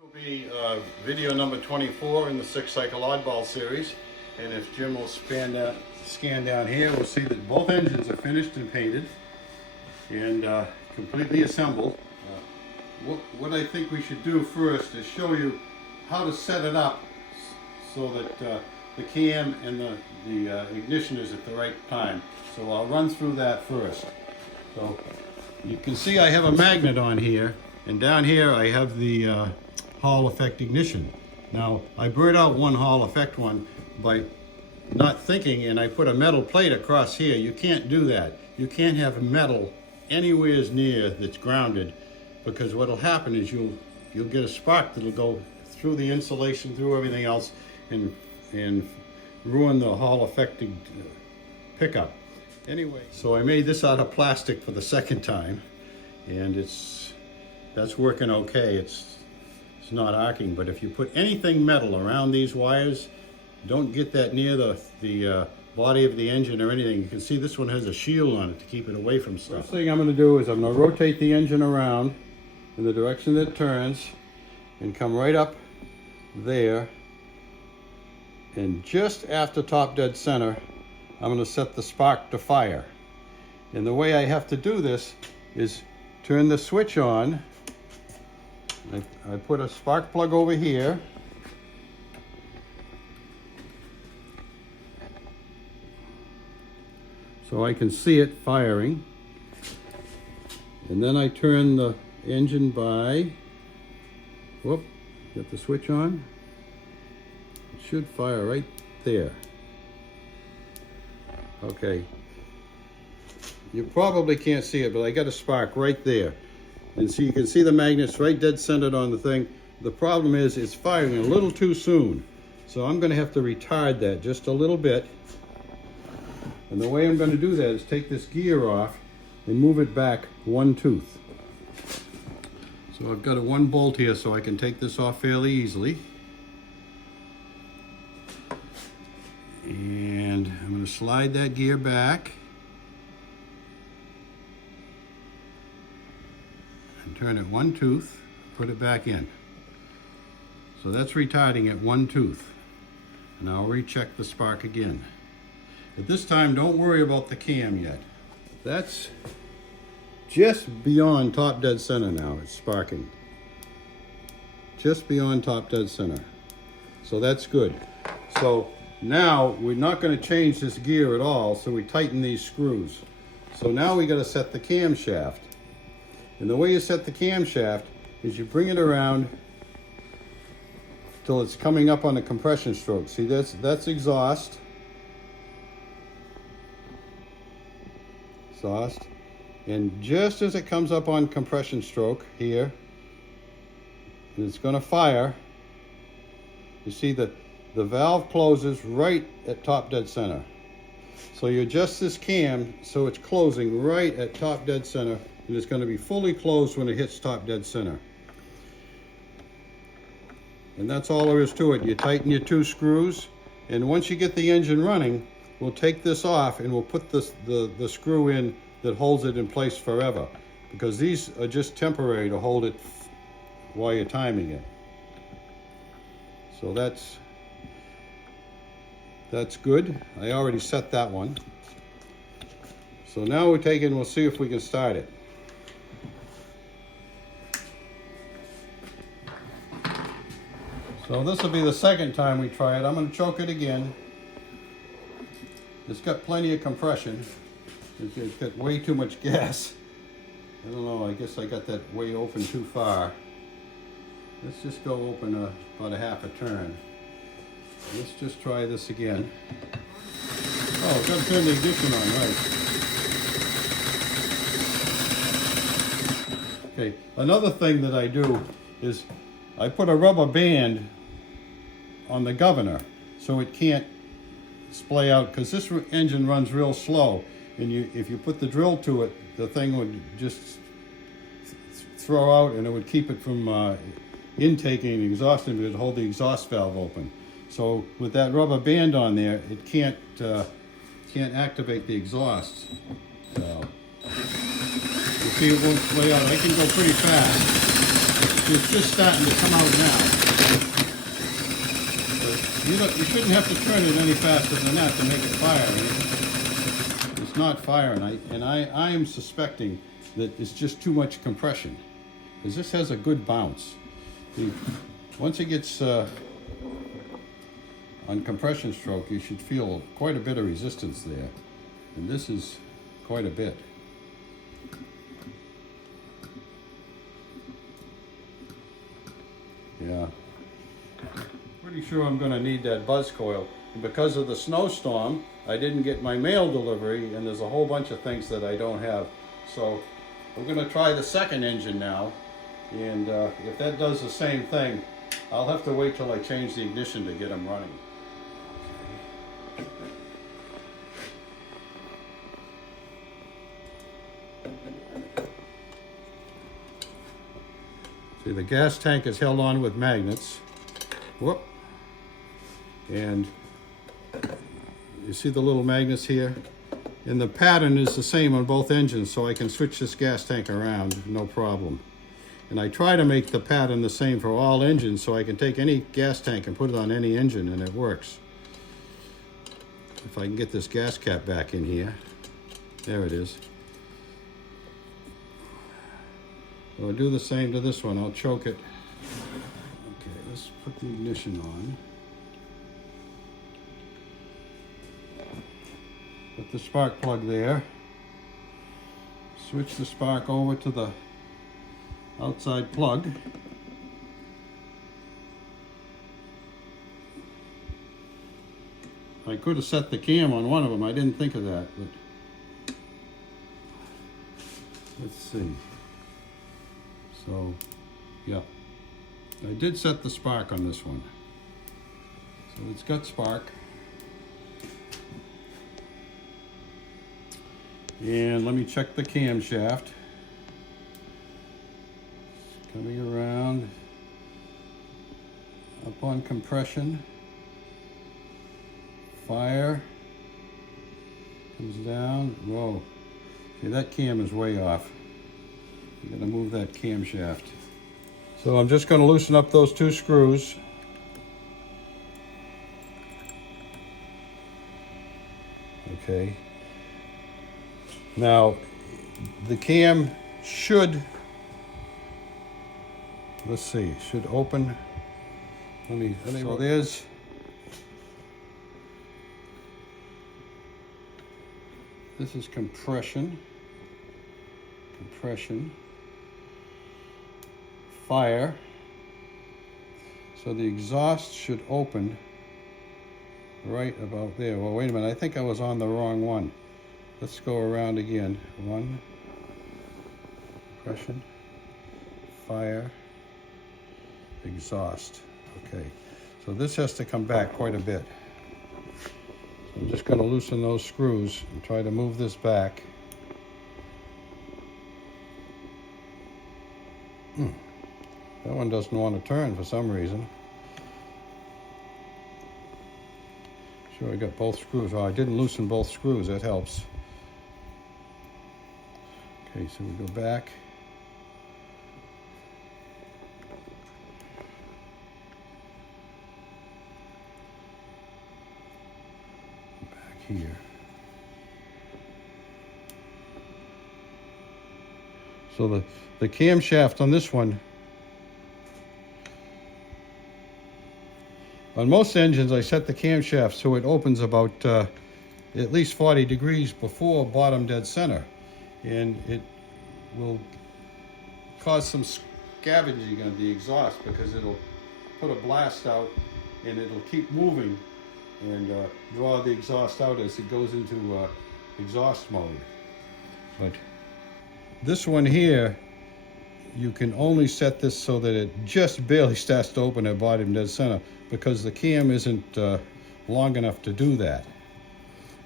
This will be video number 24 in the 6-cycle oddball series. And if Jim will scan down here, we'll see that both engines are finished and painted and completely assembled. What I think we should do first is show you how to set it up so that the cam and the ignition is at the right time. So I'll run through that first. So you can see I have a magnet on here, and down here I have the Hall effect ignition. Now I burnt out one Hall effect one by not thinking, and I put a metal plate across here. You can't do that. You can't have metal anywhere near that's grounded, because what'll happen is you'll get a spark that'll go through the insulation, through everything else, and ruin the Hall effect pickup. Anyway, so I made this out of plastic for the second time, and that's working okay. It's not arcing, but if you put anything metal around these wires, don't get that near the body of the engine or anything. You can see this one has a shield on it to keep it away from stuff. First thing I'm going to do is I'm going to rotate the engine around in the direction that it turns and come right up there, and just after top dead center I'm going to set the spark to fire. And the way I have to do this is turn the switch on. I put a spark plug over here, so I can see it firing, and then I turn the engine by, whoop, get the switch on. It should fire right there. Okay, you probably can't see it, but I got a spark right there. And so you can see the magnets right dead centered on the thing. The problem is it's firing a little too soon. So I'm going to have to retard that just a little bit. And the way I'm going to do that is take this gear off and move it back one tooth. So I've got a one bolt here, so I can take this off fairly easily. And I'm going to slide that gear back and turn it one tooth, put it back in. So that's retarding it one tooth. And I'll recheck the spark again. At this time, don't worry about the cam yet. That's just beyond top dead center now. It's sparking. Just beyond top dead center. So that's good. So now we're not going to change this gear at all, so we tighten these screws. So now we got to set the camshaft. And the way you set the camshaft is you bring it around till it's coming up on the compression stroke. See, that's exhaust. Exhaust. And just as it comes up on compression stroke here, and it's going to fire, you see that the valve closes right at top dead center. So you adjust this cam so it's closing right at top dead center, and it's going to be fully closed when it hits top dead center. And that's all there is to it. You tighten your two screws, and once you get the engine running, we'll take this off and we'll put the screw in that holds it in place forever, because these are just temporary to hold it while you're timing it. So that's good. I already set that one. So now we'll take it and we'll see if we can start it. So this will be the second time we try it. I'm going to choke it again. It's got plenty of compression. It's got way too much gas. I don't know, I guess I got that way open too far. Let's just go open about a half a turn. Let's just try this again. Oh, I've got to turn the ignition on, right. Okay, another thing that I do is I put a rubber band on the governor so it can't splay out, because this engine runs real slow, and if you put the drill to it, the thing would just throw out, and it would keep it from intaking and exhausting, because it would hold the exhaust valve open. So with that rubber band on there, it can't activate the exhaust valve. You see, it won't splay out. I can go pretty fast. it's just starting to come out now. But you shouldn't have to turn it any faster than that to make it fire. It's not firing, and I am suspecting that it's just too much compression, because this has a good bounce. Once it gets on compression stroke, you should feel quite a bit of resistance there, and this is quite a bit. Yeah, pretty sure I'm going to need that buzz coil. And because of the snowstorm, I didn't get my mail delivery, and there's a whole bunch of things that I don't have. So I'm going to try the second engine now, and if that does the same thing, I'll have to wait till I change the ignition to get them running. See, the gas tank is held on with magnets. Whoop. And you see the little magnets here? And the pattern is the same on both engines, so I can switch this gas tank around, no problem. And I try to make the pattern the same for all engines, so I can take any gas tank and put it on any engine, and it works. If I can get this gas cap back in here. There it is. So I'll do the same to this one. I'll choke it. Okay, let's put the ignition on. Put the spark plug there. Switch the spark over to the outside plug. I could have set the cam on one of them. I didn't think of that, but let's see. So, yeah, I did set the spark on this one. So it's got spark. And let me check the camshaft. It's coming around, up on compression. Fire, comes down. Whoa, okay, that cam is way off. I'm going to move that camshaft. So I'm just going to loosen up those two screws. Okay. Now, the cam should, let's see, should open. So there's, this is compression, fire. So the exhaust should open right about there. Well, wait a minute, I think I was on the wrong one. Let's go around again. One, compression, fire, exhaust. Okay, so this has to come back quite a bit. So I'm just going to loosen those screws and try to move this back. That one doesn't want to turn for some reason. Sure, I got both screws. Oh, I didn't loosen both screws. That helps. Okay, so we go back. Back here. So the camshaft on this one, on most engines I set the camshaft so it opens about at least 40 degrees before bottom dead center, and it will cause some scavenging on the exhaust because it'll put a blast out and it'll keep moving and draw the exhaust out as it goes into exhaust mode. But this one here, you can only set this so that it just barely starts to open at bottom dead center because the cam isn't long enough to do that.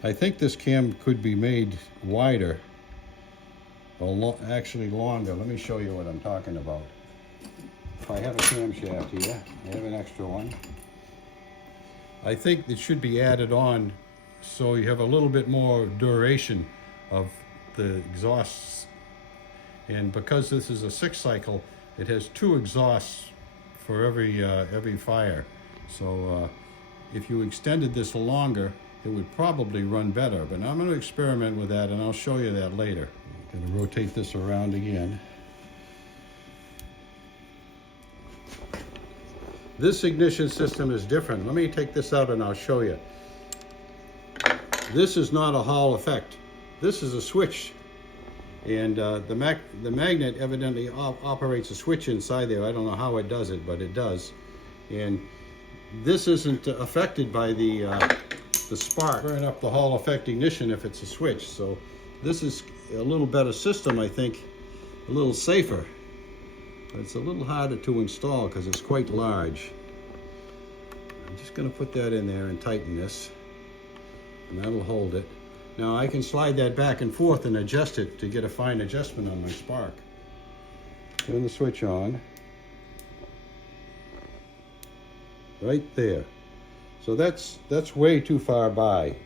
I think this cam could be made wider, or actually longer. Let me show you what I'm talking about. If I have a camshaft here, I have an extra one. I think it should be added on so you have a little bit more duration of the exhausts. And because this is a 6 cycle, it has 2 exhausts for every fire. So if you extended this longer, it would probably run better. But I'm going to experiment with that, and I'll show you that later. I'm going to rotate this around again. This ignition system is different. Let me take this out and I'll show you. This is not a Hall effect. This is a switch. And the magnet evidently operates a switch inside there. I don't know how it does it, but it does. And this isn't affected by the spark. Burn up the Hall effect ignition if it's a switch. So this is a little better system, I think, a little safer. But it's a little harder to install because it's quite large. I'm just going to put that in there and tighten this, and that'll hold it. Now I can slide that back and forth and adjust it to get a fine adjustment on my spark. Turn the switch on. Right there. So that's way too far by.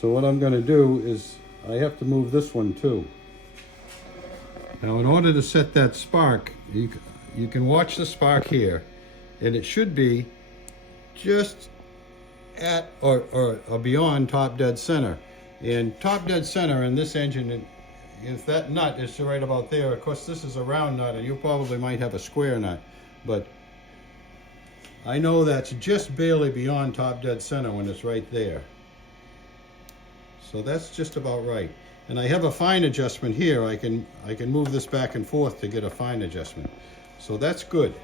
So what I'm going to do is I have to move this one too. Now in order to set that spark, you can watch the spark here, and it should be just at or beyond top dead center. And top dead center in this engine, if that nut is right about there, of course this is a round nut and you probably might have a square nut, but I know that's just barely beyond top dead center when it's right there. So that's just about right. And I have a fine adjustment here. I can move this back and forth to get a fine adjustment. So that's good,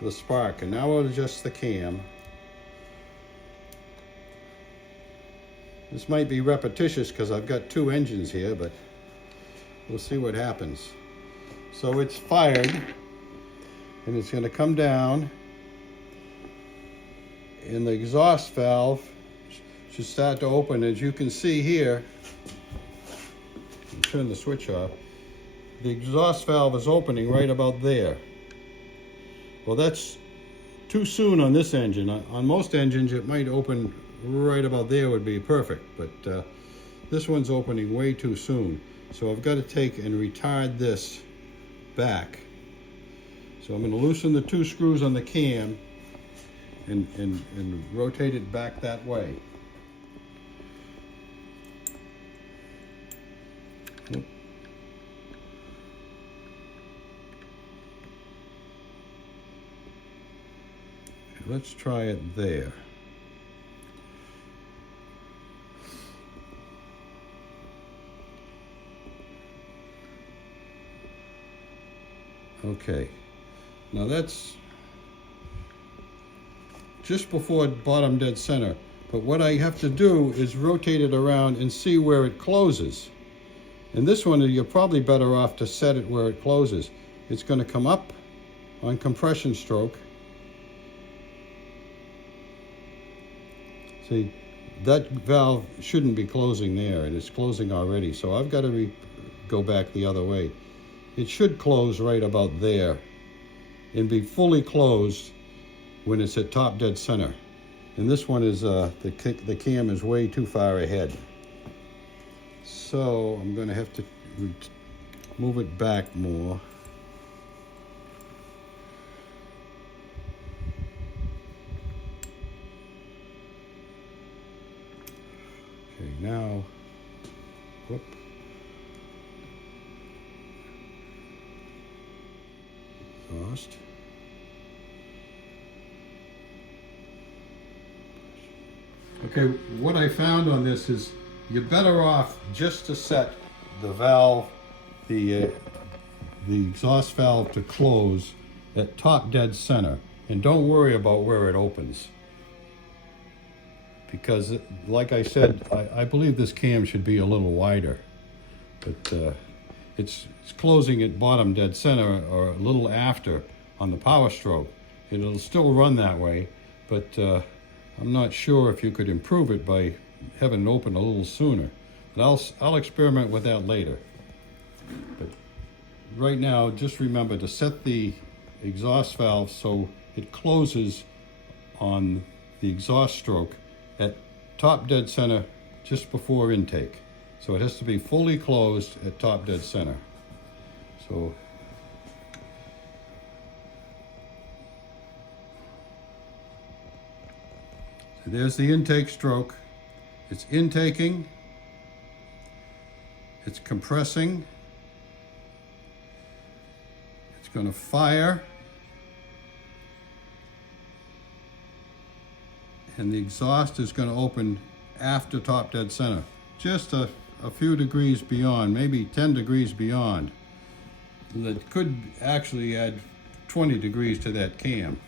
the spark. And now I'll adjust the cam. This might be repetitious because I've got 2 engines here, but we'll see what happens. So it's fired, and it's going to come down, and the exhaust valve should start to open. As you can see here, turn the switch off, the exhaust valve is opening right about there. Well, that's too soon on this engine. On most engines it might open right about there, would be perfect, but this one's opening way too soon. So I've got to take and retard this back. So I'm going to loosen the 2 screws on the cam and rotate it back that way. Let's try it there. Okay, now that's just before bottom dead center, but what I have to do is rotate it around and see where it closes. And this one, you're probably better off to set it where it closes. It's going to come up on compression stroke. See, that valve shouldn't be closing there, and it's closing already, so I've got to go back the other way. It should close right about there and be fully closed when it's at top dead center. And this one is, the cam is way too far ahead. So I'm going to have to move it back more. Okay, now, whoop. Exhaust. Okay, what I found on this is you're better off just to set the valve, the exhaust valve to close at top dead center, and don't worry about where it opens. Because, like I said, I believe this cam should be a little wider, but it's closing at bottom dead center or a little after on the power stroke. It'll still run that way, but I'm not sure if you could improve it by having it open a little sooner. But I'll experiment with that later. But right now, just remember to set the exhaust valve so it closes on the exhaust stroke at top dead center just before intake. So it has to be fully closed at top dead center. So there's the intake stroke. It's intaking, it's compressing, it's going to fire, and the exhaust is going to open after top dead center, just a few degrees beyond, maybe 10 degrees beyond. That could actually add 20 degrees to that cam.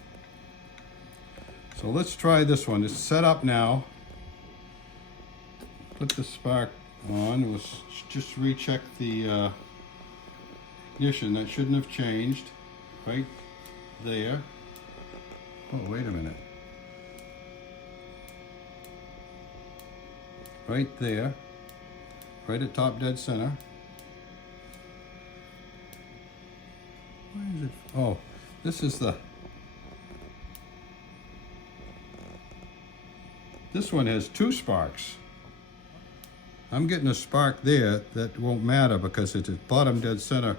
So let's try this one. It's set up now. Put the spark on. We'll just recheck the ignition. That shouldn't have changed. Right there. Oh, wait a minute. Right there. Right at top dead center. Why is it? Oh, this is the... This one has 2 sparks. I'm getting a spark there that won't matter because it's at bottom dead center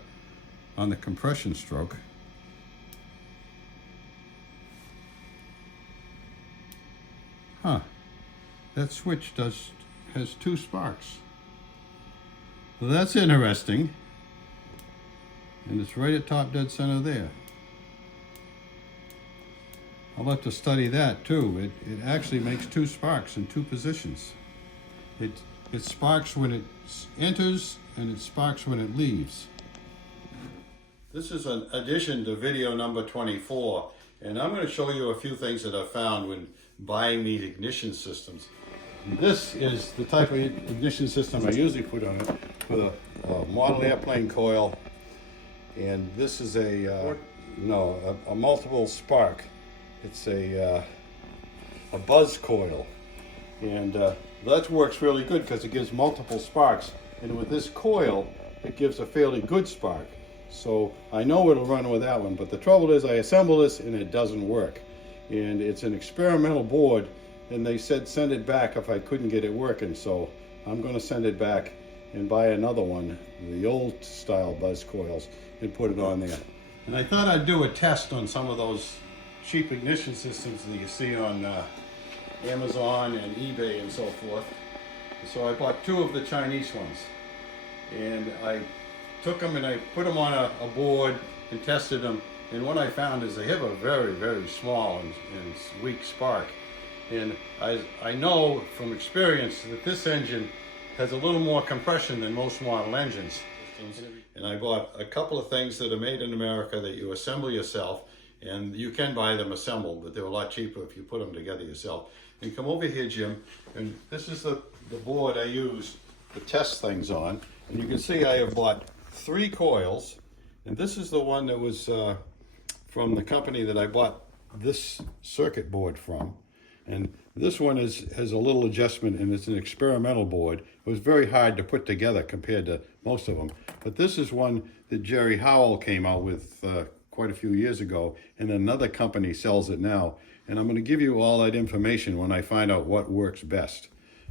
on the compression stroke. Huh. That switch has 2 sparks. Well, that's interesting. And it's right at top dead center there. I'll have to study that too. It actually makes 2 sparks in 2 positions. It sparks when it enters and it sparks when it leaves. This is an addition to video number 24, and I'm going to show you a few things that I found when buying these ignition systems. This is the type of ignition system I usually put on it with a model airplane coil, and this is a multiple spark. It's a buzz coil, and that works really good because it gives multiple sparks, and with this coil it gives a fairly good spark. So I know it'll run with that one, but the trouble is I assemble this and it doesn't work, and it's an experimental board, and they said send it back if I couldn't get it working. So I'm going to send it back and buy another one, the old style buzz coils, and put it on there. And I thought I'd do a test on some of those cheap ignition systems that you see on Amazon and eBay and so forth. So I bought 2 of the Chinese ones, and I took them and I put them on a board and tested them, and what I found is they have a very, very small and weak spark. And I know from experience that this engine has a little more compression than most model engines. And I bought a couple of things that are made in America that you assemble yourself, and you can buy them assembled, but they're a lot cheaper if you put them together yourself. And come over here, Jim, and this is the board I use to test things on. And you can see I have bought 3 coils, and this is the one that was from the company that I bought this circuit board from. And this one has a little adjustment, and it's an experimental board. It was very hard to put together compared to most of them. But this is one that Jerry Howell came out with quite a few years ago, and another company sells it now. And I'm going to give you all that information when I find out what works best.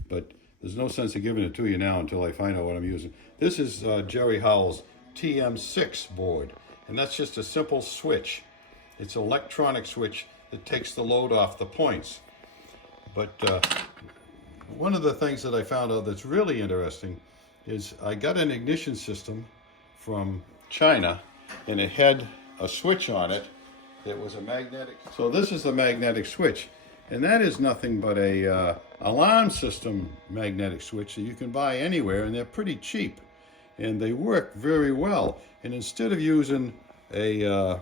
But there's no sense of giving it to you now until I find out what I'm using. This is Jerry Howell's TM6 board, and that's just a simple switch. It's an electronic switch that takes the load off the points. But one of the things that I found out that's really interesting is I got an ignition system from China, and it had a switch on it that was a magnetic. So this is the magnetic switch, and that is nothing but a alarm system magnetic switch that you can buy anywhere, and they're pretty cheap, and they work very well. And instead of using a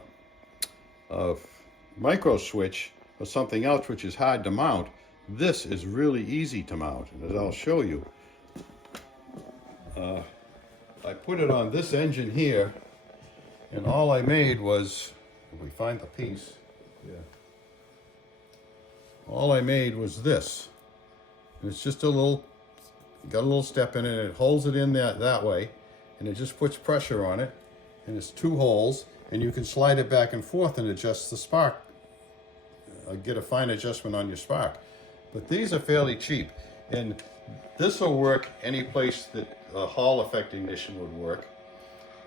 micro switch or something else which is hard to mount, this is really easy to mount, and as I'll show you. I put it on this engine here, and all I made was, if we find the piece, all I made was this. And it's just got a little step in it, and it holds it in that way, and it just puts pressure on it, and it's 2 holes, and you can slide it back and forth and adjust the spark, get a fine adjustment on your spark. But these are fairly cheap, And this will work any place that a Hall effect ignition would work,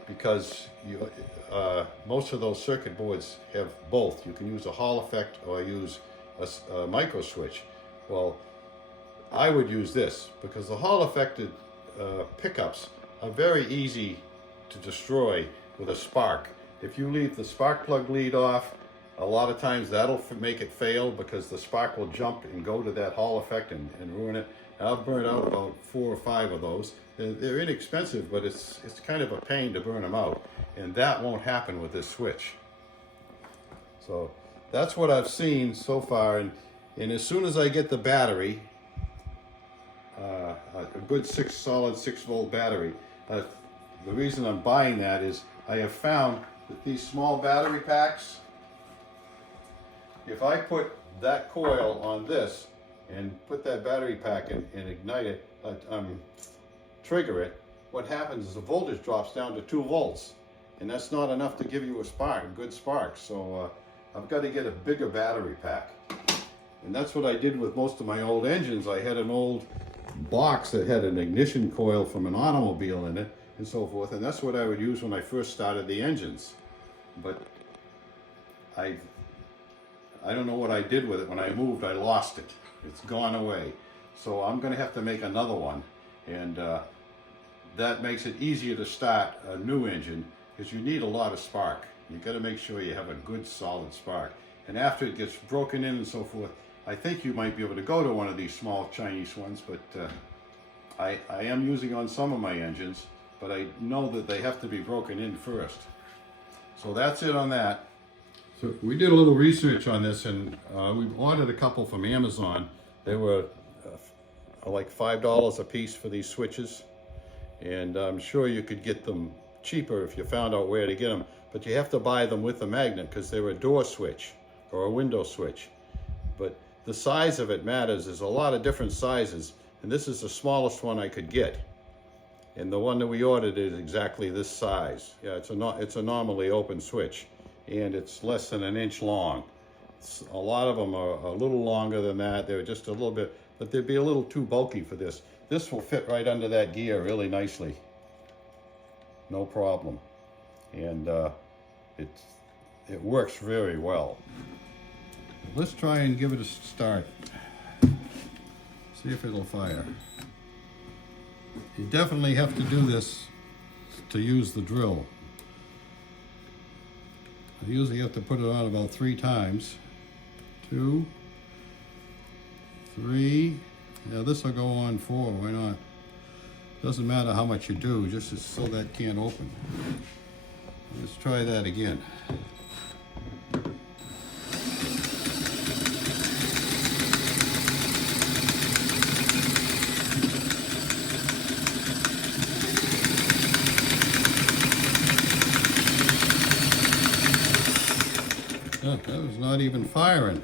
because most of those circuit boards have both. You can use a Hall effect or use a micro switch. Well, I would use this because the Hall affected pickups are very easy to destroy with a spark. If you leave the spark plug lead off, a lot of times that'll make it fail because the spark will jump and go to that Hall effect and ruin it. And I've burned out about 4 or 5 of those. They're inexpensive, but it's kind of a pain to burn them out. And that won't happen with this switch. So that's what I've seen so far. And as soon as I get the battery, a good solid 6-volt battery, the reason I'm buying that is I have found that these small battery packs, if I put that coil on this and put that battery pack in and ignite it, trigger it, what happens is the voltage drops down to 2 volts. And that's not enough to give you a good spark. So I've got to get a bigger battery pack. And that's what I did with most of my old engines. I had an old box that had an ignition coil from an automobile in it and so forth. And that's what I would use when I first started the engines. But I don't know what I did with it. When I moved, I lost it. It's gone away. So I'm going to have to make another one. And that makes it easier to start a new engine because you need a lot of spark. You've got to make sure you have a good solid spark. And after it gets broken in and so forth, I think you might be able to go to one of these small Chinese ones, but I am using on some of my engines, but I know that they have to be broken in first. So that's it on that. So we did a little research on this, and we ordered a couple from Amazon. They were like $5 a piece for these switches, and I'm sure you could get them cheaper if you found out where to get them, but you have to buy them with a magnet because they're a door switch or a window switch. But the size of it matters. There's a lot of different sizes, and this is the smallest one I could get. And the one that we ordered is exactly this size. Yeah, it's a normally open switch, and it's less than 1 inch long. A lot of them are a little longer than that. They're just a little bit, but they'd be a little too bulky for this. This will fit right under that gear really nicely. No problem. And it works very well. Let's try and give it a start. See if it'll fire. You definitely have to do this to use the drill. I usually have to put it on about 3 times. 2, 3. Yeah, this will go on 4. Why not? Doesn't matter how much you do, just so that can't open. Let's try that again. Oh, that was not even firing.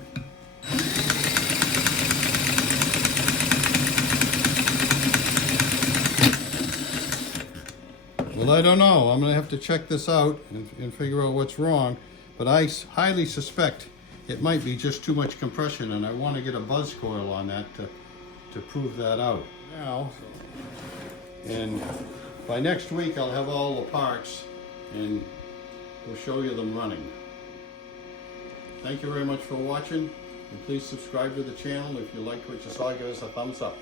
Well, I don't know. I'm going to have to check this out and figure out what's wrong. But I highly suspect it might be just too much compression, and I want to get a buzz coil on that to prove that out. Now, and by next week I'll have all the parts and we'll show you them running. Thank you very much for watching, and please subscribe to the channel. If you liked what you saw, give us a thumbs up.